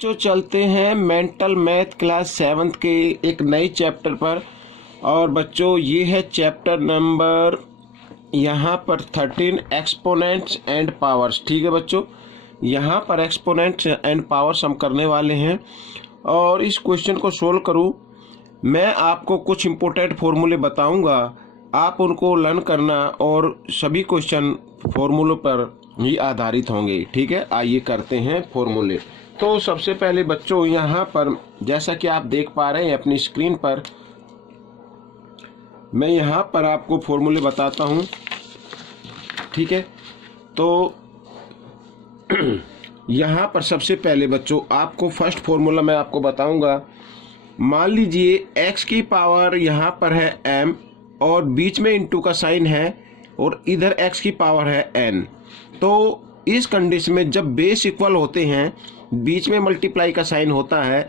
बच्चों चलते हैं मेंटल मैथ क्लास 7th के एक नए चैप्टर पर। और बच्चों ये है चैप्टर नंबर यहाँ पर 13 एक्सपोनेंट्स एंड पावर्स। ठीक है बच्चों, यहाँ पर एक्सपोनेंट्स एंड पावर्स हम करने वाले हैं। और इस क्वेश्चन को सोल्व करूँ, मैं आपको कुछ इम्पोर्टेंट फॉर्मूले बताऊंगा, आप उनको लर्न करना और सभी क्वेश्चन फॉर्मूलों पर ही आधारित होंगे। ठीक है, आइए करते हैं फॉर्मूले। तो सबसे पहले बच्चों यहाँ पर जैसा कि आप देख पा रहे हैं अपनी स्क्रीन पर, मैं यहाँ पर आपको फॉर्मूले बताता हूँ। ठीक है, तो यहाँ पर सबसे पहले बच्चों आपको फर्स्ट फॉर्मूला मैं आपको बताऊंगा। मान लीजिए x की पावर यहाँ पर है m और बीच में इंटू का साइन है और इधर x की पावर है n। तो इस कंडीशन में जब बेस इक्वल होते हैं, बीच में मल्टीप्लाई का साइन होता है,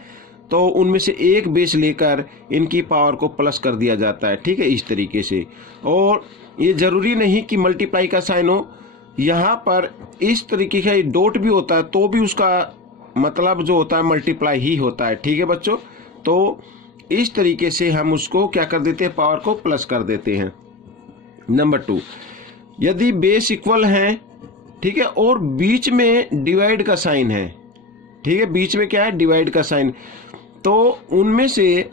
तो उनमें से एक बेस लेकर इनकी पावर को प्लस कर दिया जाता है। ठीक है, इस तरीके से। और ये ज़रूरी नहीं कि मल्टीप्लाई का साइन हो, यहाँ पर इस तरीके का डॉट भी होता है तो भी उसका मतलब जो होता है मल्टीप्लाई ही होता है। ठीक है बच्चों, तो इस तरीके से हम उसको क्या कर देते हैं, पावर को प्लस कर देते हैं। नंबर 2, यदि बेस इक्वल हैं, ठीक है, और बीच में डिवाइड का साइन है, ठीक है, बीच में क्या है, डिवाइड का साइन, तो उनमें से,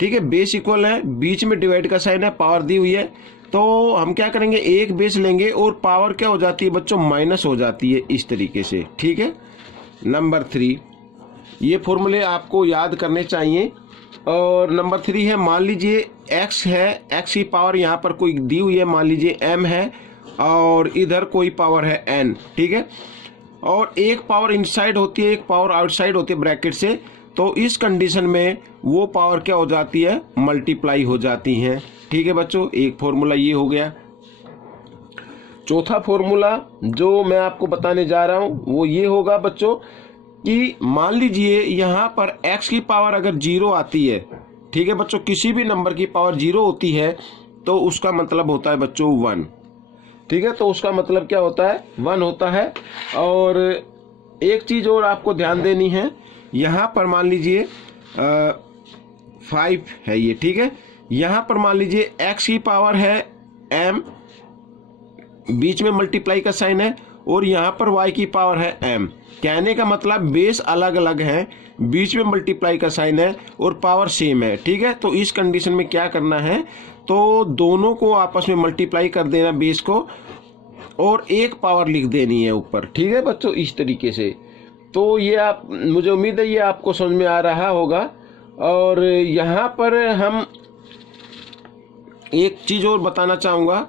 ठीक है, बेस इक्वल है, बीच में डिवाइड का साइन है, पावर दी हुई है, तो हम क्या करेंगे, एक बेस लेंगे और पावर क्या हो जाती है बच्चों, माइनस हो जाती है इस तरीके से। ठीक है। नंबर 3, ये फॉर्मूले आपको याद करने चाहिए। और नंबर 3 है, मान लीजिए x है, x की पावर यहाँ पर कोई दी हुई है, मान लीजिए m है और इधर कोई पावर है n। ठीक है, और एक पावर इनसाइड होती है, एक पावर आउटसाइड होती है ब्रैकेट से, तो इस कंडीशन में वो पावर क्या हो जाती है, मल्टीप्लाई हो जाती हैं। ठीक है बच्चों, एक फॉर्मूला ये हो गया। चौथा फॉर्मूला जो मैं आपको बताने जा रहा हूँ वो ये होगा बच्चों कि मान लीजिए यहाँ पर x की पावर अगर 0 आती है, ठीक है बच्चों, किसी भी नंबर की पावर 0 होती है तो उसका मतलब होता है बच्चों 1। ठीक है, तो उसका मतलब क्या होता है, 1 होता है। और एक चीज़ और आपको ध्यान देनी है, यहाँ पर मान लीजिए 5 है ये, ठीक है, यहाँ पर मान लीजिए x की पावर है m, बीच में मल्टीप्लाई का साइन है, और यहाँ पर y की पावर है m। कहने का मतलब बेस अलग अलग है, बीच में मल्टीप्लाई का साइन है और पावर सेम है। ठीक है, तो इस कंडीशन में क्या करना है, तो दोनों को आपस में मल्टीप्लाई कर देना बेस को, और एक पावर लिख देनी है ऊपर। ठीक है बच्चों, इस तरीके से। तो ये आप, मुझे उम्मीद है ये आपको समझ में आ रहा होगा। और यहाँ पर हम एक चीज़ और बताना चाहूँगा,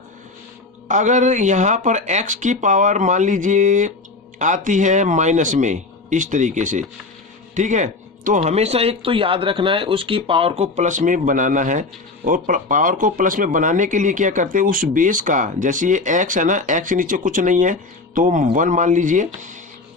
अगर यहाँ पर x की पावर मान लीजिए आती है माइनस में इस तरीके से, ठीक है, तो हमेशा एक तो याद रखना है उसकी पावर को प्लस में बनाना है। और पावर को प्लस में बनाने के लिए क्या करते हैं, उस बेस का, जैसे ये x है ना, x के नीचे कुछ नहीं है तो 1 मान लीजिए,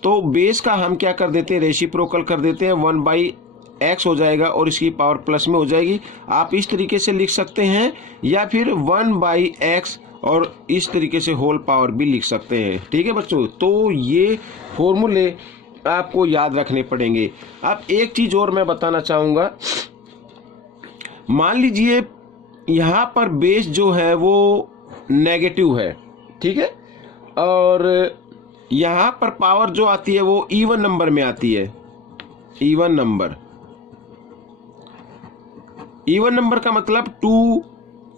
तो बेस का हम क्या कर देते हैं, रेसिप्रोकल कर देते हैं, 1/x हो जाएगा और इसकी पावर प्लस में हो जाएगी। आप इस तरीके से लिख सकते हैं, या फिर 1/x और इस तरीके से होल पावर भी लिख सकते हैं। ठीक है बच्चों, तो ये फॉर्मूले आपको याद रखने पड़ेंगे। अब एक चीज़ और मैं बताना चाहूँगा, मान लीजिए यहाँ पर बेस जो है वो नेगेटिव है, ठीक है, और यहाँ पर पावर जो आती है वो इवन नंबर में आती है। इवन नंबर, इवन नंबर का मतलब 2,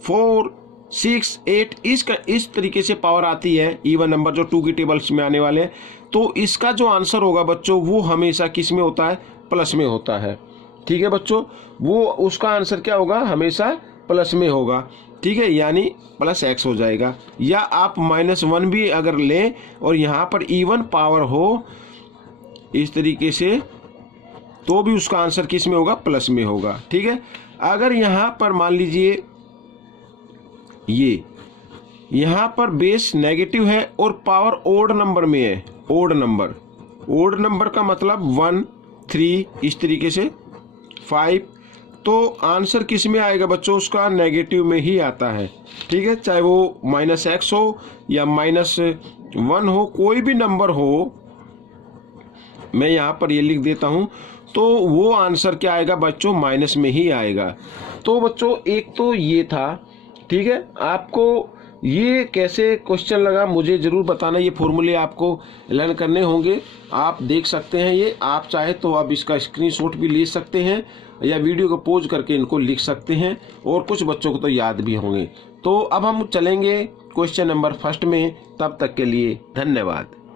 4, 6, 8 इस तरीके से पावर आती है, इवन नंबर जो 2 की टेबल्स में आने वाले हैं। तो इसका जो आंसर होगा बच्चों वो हमेशा किस में होता है, प्लस में होता है। ठीक है बच्चों, वो उसका आंसर क्या होगा, हमेशा प्लस में होगा। ठीक है, यानी +x हो जाएगा। या आप -1 भी अगर लें और यहाँ पर इवन पावर हो इस तरीके से, तो भी उसका आंसर किस में होगा, प्लस में होगा। ठीक है, अगर यहाँ पर मान लीजिए ये यहाँ पर बेस नेगेटिव है और पावर ओड नंबर में है, ओड नंबर, ओड नंबर का मतलब 1, 3 इस तरीके से 5, तो आंसर किस में आएगा बच्चों, उसका नेगेटिव में ही आता है। ठीक है, चाहे वो -x हो या -1 हो, कोई भी नंबर हो, मैं यहाँ पर ये लिख देता हूँ, तो वो आंसर क्या आएगा बच्चों, माइनस में ही आएगा। तो बच्चों एक तो ये था, ठीक है। आपको ये कैसे क्वेश्चन लगा मुझे ज़रूर बताना। ये फॉर्मूले आपको लर्न करने होंगे, आप देख सकते हैं। ये आप चाहे तो आप इसका स्क्रीनशॉट भी ले सकते हैं या वीडियो को पॉज करके इनको लिख सकते हैं, और कुछ बच्चों को तो याद भी होंगे। तो अब हम चलेंगे क्वेश्चन नंबर फर्स्ट में। तब तक के लिए धन्यवाद।